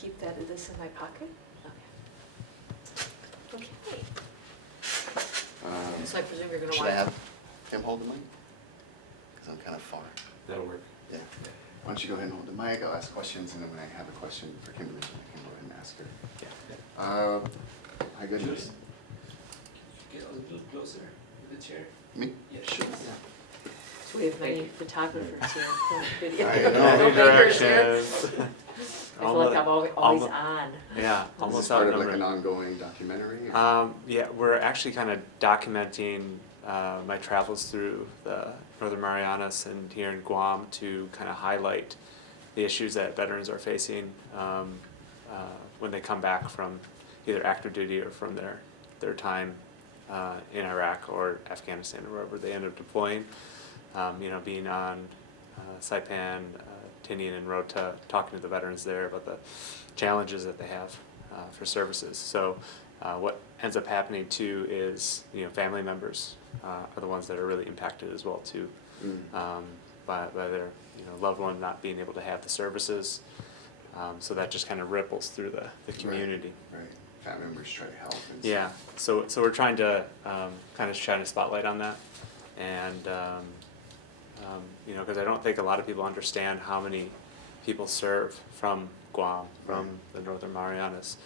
keep this in my pocket? Okay. Okay. So I presume you're going to Should want. I have him hold the mic? Because I'm kind of far. That'll work. Yeah. Why don't you go ahead and hold the mic, I'll ask questions, and then when I have a question for Kimberly, I can go ahead and ask her. Hi, goodness. Get a little closer to the chair. Me? Yeah, Sure. So we have many photographers here in the video. I know. Any Filmmakers here. directions. I feel like I'm always on. Yeah, Is this almost part of like outnumbered. an ongoing documentary? or- Yeah, we're actually kind of documenting my travels through the Northern Marianas and here in Guam to kind of highlight the issues that veterans are facing when they come back from either active duty or from their time in Iraq or Afghanistan or wherever they end up deploying. Being on Saipan, Tinian, and Rota, talking to the veterans there about the challenges that they have for services. So what ends up happening too is family members are the ones that are really impacted as well too, by their loved one not being able to have the services. So that just kind of ripples through the community. Right. Family members try to help. And Yeah, so we're trying to kind of shine a spotlight on that, and because I don't think a lot of people understand how many people serve from Guam, from the Northern Marianas,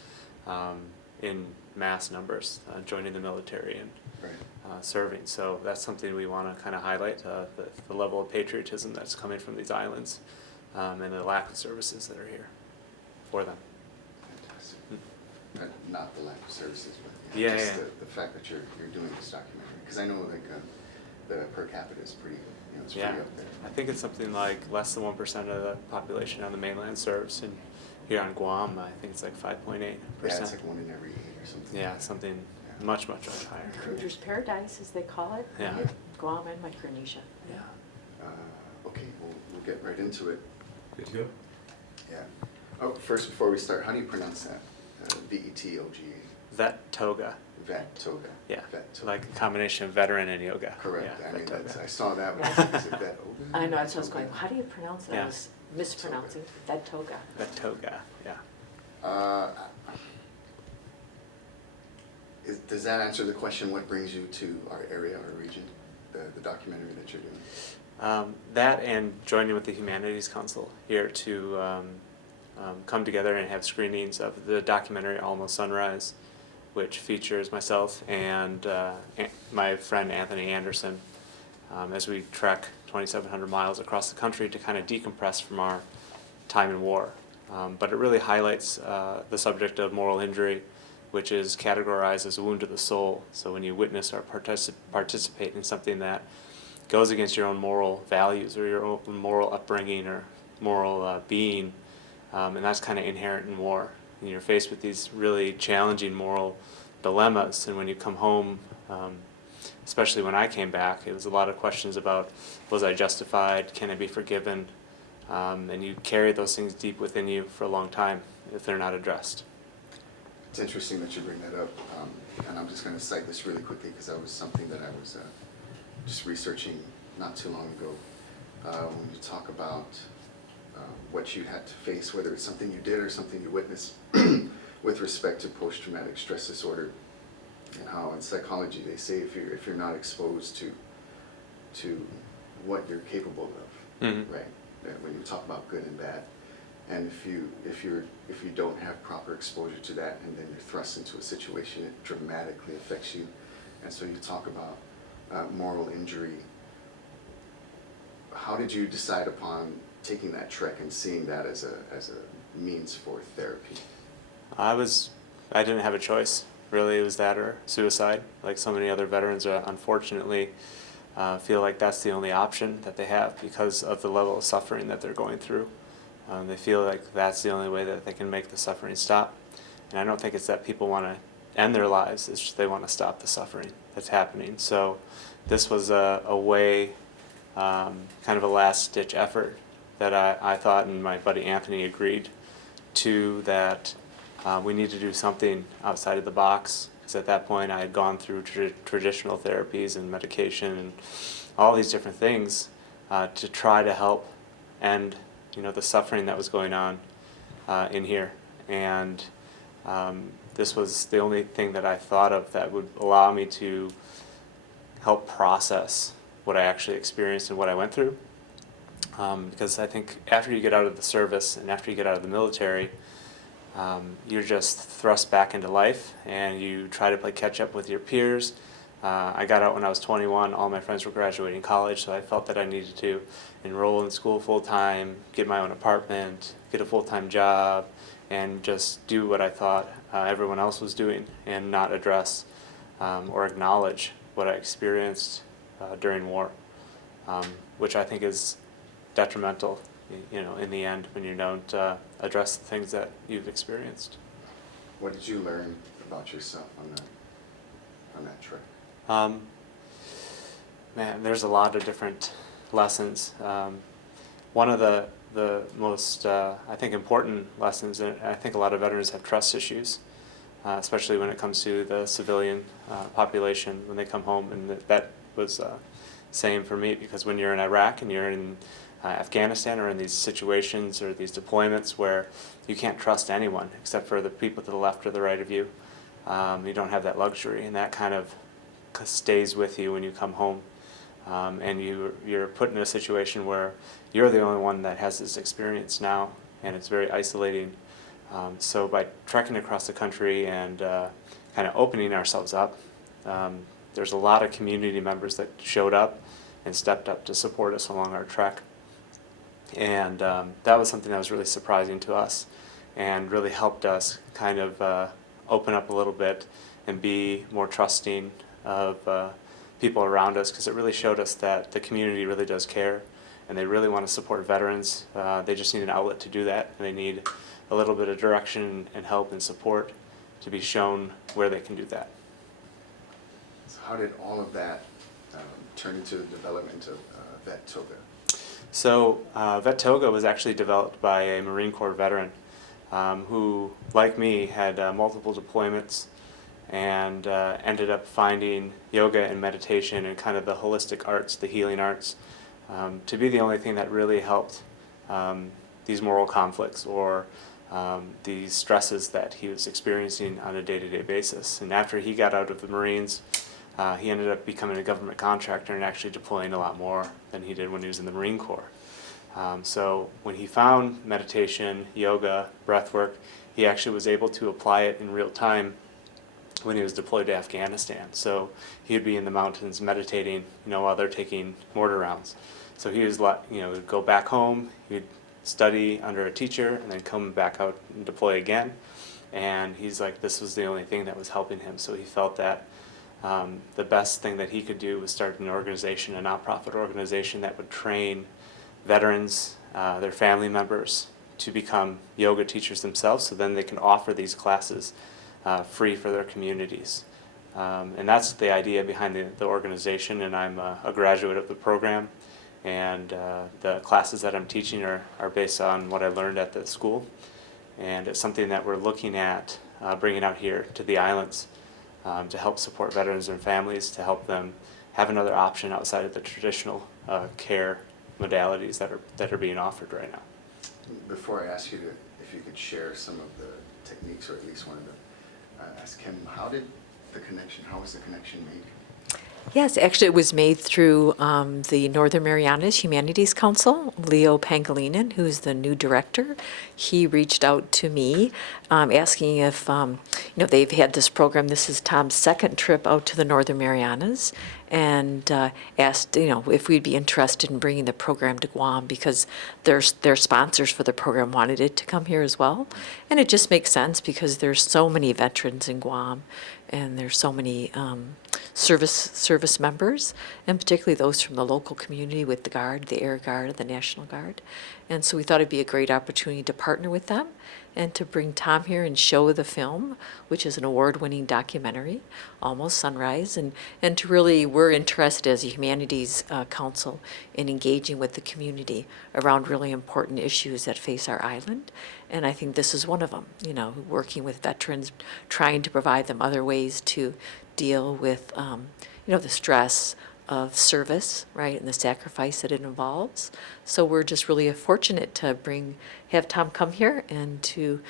in mass numbers, joining the military and Right. serving. So that's something we want to kind of highlight, the level of patriotism that's coming from these islands, and the lack of services that are here for them. Fantastic. Not the lack of services, but Yeah, just yeah. The fact that you're doing this documentary. Because I know like the per capita is pretty, it's Yeah, pretty up there. I think it's something like less than 1% of the population on the mainland serves, and here on Guam, I think it's like 5.8%. Yeah, it's like 1 in every 8 or something. Yeah, something Yeah. much higher. Recruiter's Paradise, as they call it. Yeah. Guam and Micronesia. Yeah. Okay, we'll get right into it. Good to go? Yeah. Oh, first, before we start, how do you pronounce that? VETOGA. Vet toga. Vet toga. Yeah, Vet toga. like a combination of veteran and yoga. Correct. Yeah, I mean, vet that's, toga. I saw that one. I was like, is it vet oga? I know, that's what I was going, how do you pronounce it? I Yeah. was mispronouncing that toga. Vet toga, yeah. Does that answer the question, what brings you to our area or region, the documentary that you're doing? That and joining with the Humanities Council here to come together and have screenings of the documentary Almost Sunrise, which features myself and my friend Anthony Anderson as we trek 2,700 miles across the country to kind of decompress from our time in war. But it really highlights the subject of moral injury, which is categorized as a wound to the soul. So when you witness or participate in something that goes against your own moral values or your own moral upbringing or moral being, and that's kind of inherent in war. And you're faced with these really challenging moral dilemmas, and when you come home, especially when I came back, it was a lot of questions about, was I justified, can I be forgiven, and you carry those things deep within you for a long time if they're not addressed. It's interesting that you bring that up, and I'm just going to cite this really quickly because that was something that I was just researching not too long ago. When you talk about what you had to face, whether it's something you did or something you witnessed with respect to post-traumatic stress disorder, and how in psychology they say if you're not exposed to what you're capable of, Mm-hmm. right? When you talk about good and bad, and if you don't have proper exposure to that, and then you're thrust into a situation, it dramatically affects you. And so you talk about moral injury. How did you decide upon taking that trek and seeing that as a means for therapy? I didn't have a choice. Really, it was that or suicide. Like so many other veterans, unfortunately, feel like that's the only option that they have because of the level of suffering that they're going through. They feel like that's the only way that they can make the suffering stop. And I don't think it's that people want to end their lives, it's just they want to stop the suffering that's happening. So this was a way, kind of a last-ditch effort that I thought, and my buddy Anthony agreed to, that we need to do something outside of the box. Because at that point I had gone through traditional therapies and medication and all these different things to try to help end the suffering that was going on in here. and this was the only thing that I thought of that would allow me to help process what I actually experienced and what I went through. Because I think after you get out of the service and after you get out of the military, you're just thrust back into life and you try to play catch up with your peers. I got out when I was 21. All my friends were graduating college, so I felt that I needed to enroll in school full time, get my own apartment, get a full-time job, and just do what I thought everyone else was doing and not address or acknowledge what I experienced during war, which I think is detrimental, in the end when you don't address the things that you've experienced. What did you learn about yourself on that trip? Man, there's a lot of different lessons. One of the most, I think, important lessons, and I think a lot of veterans have trust issues, especially when it comes to the civilian population when they come home, and that was same for me, because when you're in Iraq and you're in Afghanistan or in these situations or these deployments where you can't trust anyone except for the people to the left or the right of you, you don't have that luxury, and that kind of stays with you when you come home, and you're put in a situation where you're the only one that has this experience now, and it's very isolating. So by trekking across the country and kind of opening ourselves up, there's a lot of community members that showed up and stepped up to support us along our trek. And that was something that was really surprising to us and really helped us kind of open up a little bit and be more trusting of people around us, because it really showed us that the community really does care and they really want to support veterans. They just need an outlet to do that, and they need a little bit of direction and help and support to be shown where they can do that. So how did all of that turn into the development of Vet Toga? So Vet Toga was actually developed by a Marine Corps veteran who, like me, had multiple deployments and ended up finding yoga and meditation and kind of the holistic arts, the healing arts, to be the only thing that really helped these moral conflicts or these stresses that he was experiencing on a day-to-day basis. And after he got out of the Marines, he ended up becoming a government contractor and actually deploying a lot more than he did when he was in the Marine Corps. So when he found meditation, yoga, breath work, he actually was able to apply it in real time when he was deployed to Afghanistan. So he would be in the mountains meditating, while they're taking mortar rounds. So he was, would go back home, he'd study under a teacher, and then come back out and deploy again. And he's like, this was the only thing that was helping him. So he felt that the best thing that he could do was start an organization, a nonprofit organization that would train veterans, their family members, to become yoga teachers themselves, so then they can offer these classes free for their communities. And that's the idea behind the organization, and I'm a graduate of the program, and the classes that I'm teaching are based on what I learned at the school, and it's something that we're looking at bringing out here to the islands to help support veterans and families, to help them have another option outside of the traditional care modalities that are being offered right now. Before I ask you if you could share some of the techniques, or at least one of them, ask him, how was the connection made? Yes, actually it was made through the Northern Marianas Humanities Council. Leo Pangilinan, who's the new director, he reached out to me asking if, they've had this program. This is Tom's second trip out to the Northern Marianas, and asked, if we'd be interested in bringing the program to Guam, because their sponsors for the program wanted it to come here as well. And it just makes sense because there's so many veterans in Guam, and there's so many service members, and particularly those from the local community with the Guard, the Air Guard, the National Guard. And so we thought it'd be a great opportunity to partner with them and to bring Tom here and show the film, which is an award-winning documentary, Almost Sunrise, and to really, we're interested as a Humanities Council in engaging with the community around really important issues that face our island. And I think this is one of them, working with veterans, trying to provide them other ways to deal with, the stress of service, right, and the sacrifice that it involves. So we're just really fortunate to have Tom come here and to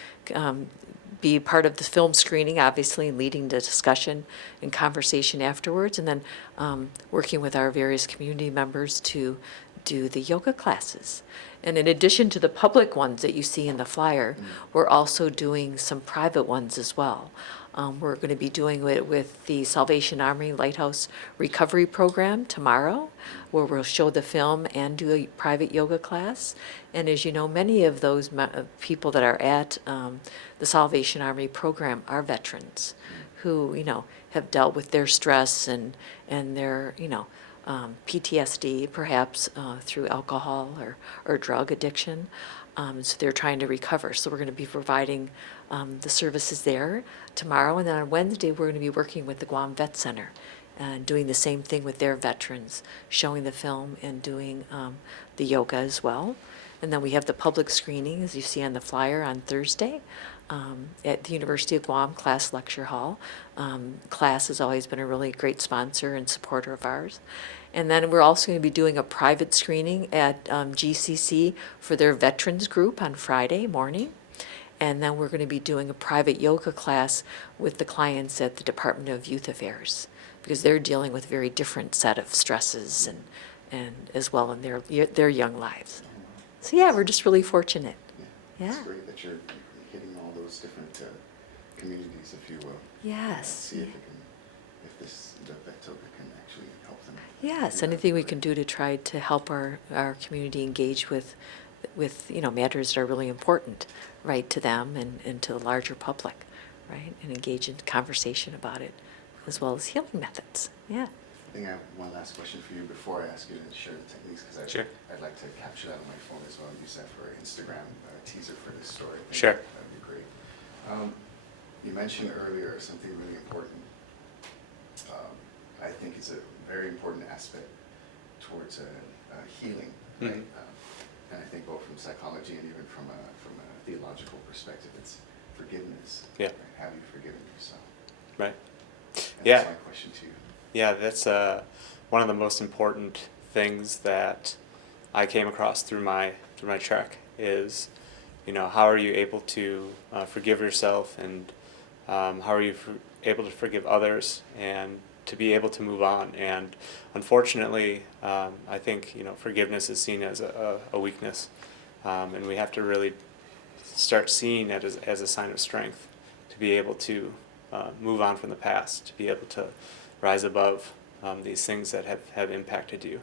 be part of the film screening, obviously, and leading the discussion and conversation afterwards, and then working with our various community members to do the yoga classes. And in addition to the public ones that you see in the flyer, we're also doing some private ones as well. We're going to be doing it with the Salvation Army Lighthouse Recovery Program tomorrow, where we'll show the film and do a private yoga class. And as you know, many of those people that are at the Salvation Army program are veterans who, have dealt with their stress and their, PTSD, perhaps through alcohol or drug addiction. So they're trying to recover. So we're going to be providing the services there tomorrow. And then on Wednesday, we're going to be working with the Guam Vet Center and doing the same thing with their veterans, showing the film and doing the yoga as well. And then we have the public screening, as you see on the flyer, on Thursday at the University of Guam Class Lecture Hall. Class has always been a really great sponsor and supporter of ours. And then we're also going to be doing a private screening at GCC for their veterans group on Friday morning. And then we're going to be doing a private yoga class with the clients at the Department of Youth Affairs, because they're dealing with a very different set of stresses and as well in their young lives. So yeah, we're just really fortunate. It's Yeah. great that you're hitting all those different communities, if you will. Yes. See if the vet toga can actually help them. Yes, Yeah, anything we great. can do to try to help our community engage with matters that are really important, right, to them and to the larger public, right, and engage in conversation about it, as well as healing methods. Yeah. I think I have one last question for you before I ask you to share the techniques, because Sure. I'd like to capture that on my phone as well and use that for an Instagram teaser for this story. I think Sure. That'd be great. You mentioned earlier something really important. I think it's a very important aspect towards healing, right? Mhm. And I think both from psychology and even from a theological perspective, it's forgiveness. Yeah. Right? Have you forgiven yourself? Right. And Yeah. That's my question to you. Yeah, that's one of the most important things that I came across through my trek is, how are you able to forgive yourself, and how are you able to forgive others and to be able to move on. And unfortunately, I think forgiveness is seen as a weakness, and we have to really start seeing it as a sign of strength to be able to move on from the past, to be able to rise above these things that have impacted you.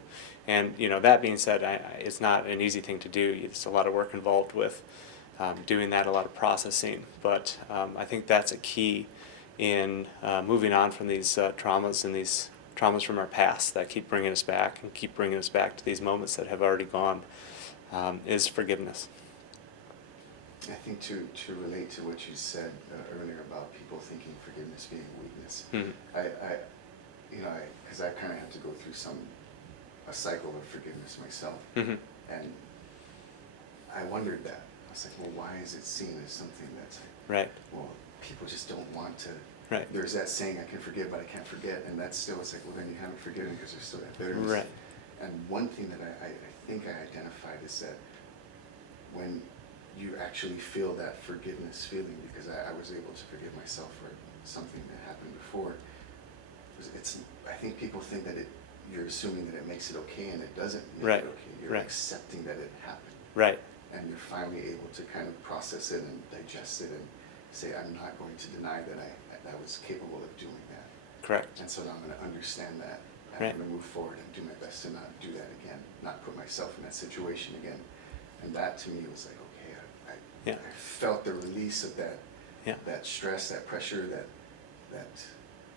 And that being said, it's not an easy thing to do. There's a lot of work involved with doing that, a lot of processing. But I think that's a key in moving on from these traumas and these traumas from our past that keep bringing us back and keep bringing us back to these moments that have already gone, is forgiveness. I think to relate to what you said earlier about people thinking forgiveness being a weakness, Mhm. because I kind of had to go through a cycle of forgiveness myself, Mhm. and I wondered that. I was like, well, why is it seen as something that's like, Right. well, people just don't want to. Right. There's that saying, I can forgive, but I can't forget, and that's still, it's like, well, then you haven't forgiven because there's still that bitterness. Right. And one thing that I think I identified is that when you actually feel that forgiveness feeling, because I was able to forgive myself for something that happened before, I think people think that you're assuming that it makes it okay, and it doesn't make Right. it okay. You're Right. accepting that it happened. Right. And you're finally able to kind of process it and digest it and say, I'm not going to deny that I was capable of doing that. Correct. And so now I'm going to understand that. I'm Right. going to move forward and do my best to not do that again, not put myself in that situation again. And that to me was like, okay, Yeah. I felt the release of that, Yeah. that stress, that pressure, that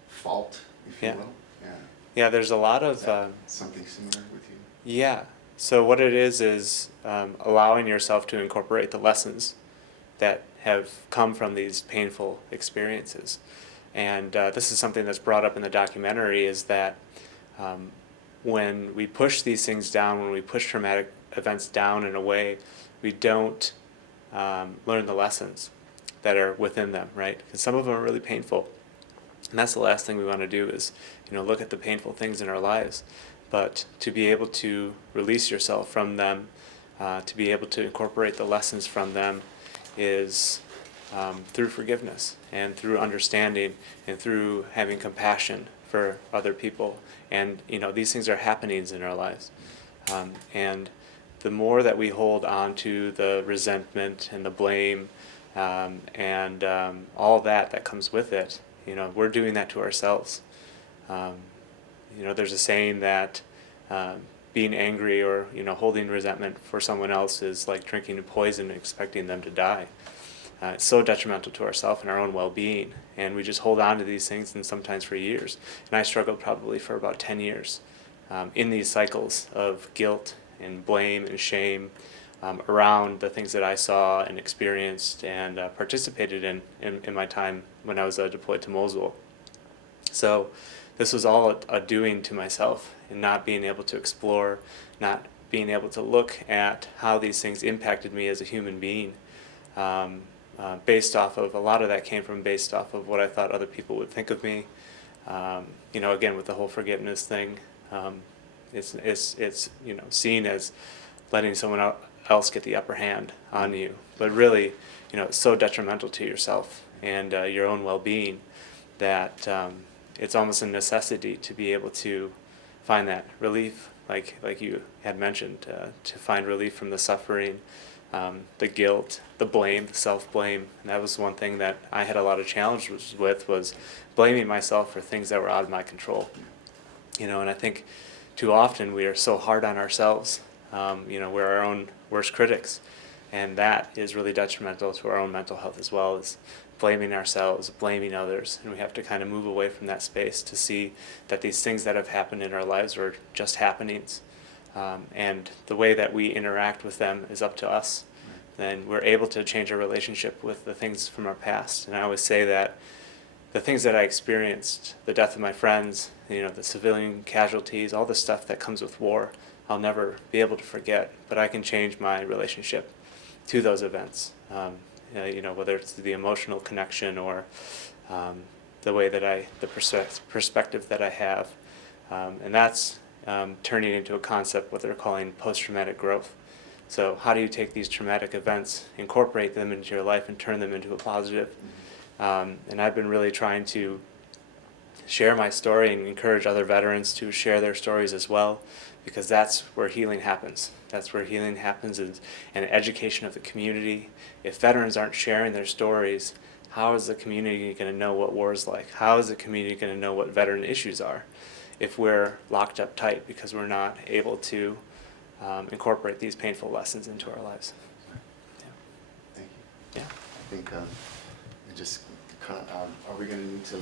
fault, if Yeah. you will. Yeah. Yeah, there's a lot Is of that something similar with you? yeah. So what it is allowing yourself to incorporate the lessons that have come from these painful experiences. And this is something that's brought up in the documentary, is that when we push these things down, when we push traumatic events down in a way, we don't learn the lessons that are within them, right? Because some of them are really painful. And that's the last thing we want to do is, look at the painful things in our lives but to be able to release yourself from them, to be able to incorporate the lessons from them is through forgiveness and through understanding and through having compassion for other people. And these things are happenings in our lives. And the more that we hold on to the resentment and the blame and all that comes with it, we're doing that to ourselves. There's a saying that being angry or holding resentment for someone else is like drinking poison and expecting them to die. It's so detrimental to ourselves and our own well-being, and we just hold on to these things, and sometimes for years. And I struggled probably for about 10 years in these cycles of guilt and blame and shame around the things that I saw and experienced and participated in my time when I was deployed to Mosul. So this was all a doing to myself, and not being able to explore, not being able to look at how these things impacted me as a human being. Based off of, a lot of that came from based off of what I thought other people would think of me. Again, with the whole forgiveness thing, it's seen as letting someone else get the upper hand on you, but really, it's so detrimental to yourself and your own well-being that it's almost a necessity to be able to find that relief, like you had mentioned, to find relief from the suffering, the guilt, the blame, the self-blame. And that was one thing that I had a lot of challenges with, was blaming myself for things that were out of my control. And I think too often we are so hard on ourselves. We're our own worst critics, and that is really detrimental to our own mental health as well, as blaming ourselves, blaming others. And we have to kind of move away from that space to see that these things that have happened in our lives are just happenings. And the way that we interact with them is up to us. Then we're able to change our relationship with the things from our past. And I always say that the things that I experienced, the death of my friends, the civilian casualties, all the stuff that comes with war, I'll never be able to forget. But I can change my relationship to those events. Whether it's the emotional connection or the way that the perspective that I have. And that's turning into a concept, what they're calling post-traumatic growth. So how do you take these traumatic events, incorporate them into your life, and turn them into a positive? And I've been really trying to share my story and encourage other veterans to share their stories as well, because that's where healing happens. That's where healing happens, is an education of the community. If veterans aren't sharing their stories, how is the community going to know what war is like? How is the community going to know what veteran issues are if we're locked up tight because we're not able to incorporate these painful lessons into our lives? Yeah. Thank you. Yeah. I think we just kind of, are we going to need to